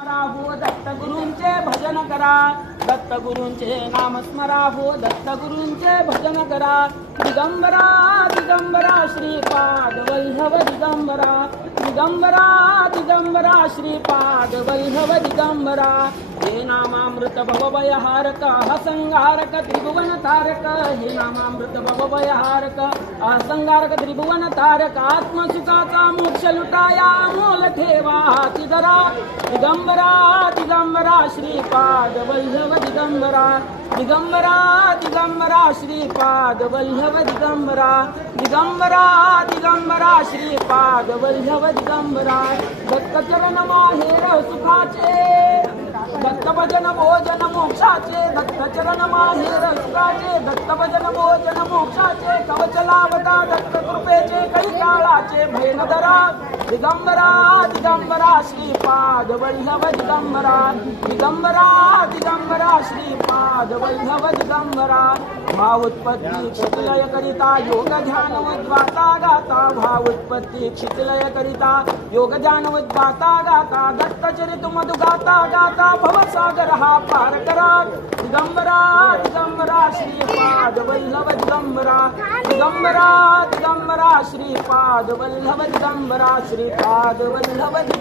स्मरावो दत्तगुरूंचे भजन करा, दत्तगुरूंचे नाम स्मरावो दत्तगुरूंचे भजन करा. दिगंबरा दिगंबरा श्रीपाद वैभव दिगंबरा, दिगंबरा दिगंबरा श्रीपाद वैभव दिगंबरा. हे नामामृत भवभयहारक असंहारक त्रिभुवन तारक, हे नामामृत भवभयहारक असंहारक त्रिभुवन तारक. आत्मसुखाचा मोक्ष लुटाया अमोल ठेवा हाती धरा. दिगंबरा दिगंबरा श्रीपाद वैभव दिगंबरा, दिगंबरा दिगंबरा श्रीपाद वैभव दिगंबरा, दिगंबरा दिगंबरा श्रीपाद वैभव दिगंबरा. दत्तचरण माहेर सुखाचे, दत्त भजन भोजन मोक्षाचे, दत्तचरण माहेर सुखाचे, दत्त भजन भोजन मोक्षाचे. कवच लाभता दत्त कृपेचे काही काळाचे भय न धरा. दिगंबरा दिगंबरा श्रीपाद वैभव दिगंबरा, दिगंबरा दिगंबरा श्रीपाद वैभव दिगंबरा. भावोत्पत्ती क्षितिलय करिता योग ध्यान उद्वाता गाता, भावोत्पत्ती क्षितिलय करिता योग ध्यान उद्वाता गाता. दत्तचरित मधु गाता गाता भवसागर हा पार करा. दिगंबरा दिगंबरा श्रीपाद वैभव दिगंबरा, दिगंबरा दिगंबरा श्रीपाद वैभव दिगंबरा, श्रीपाद वैभव दिगंबरा.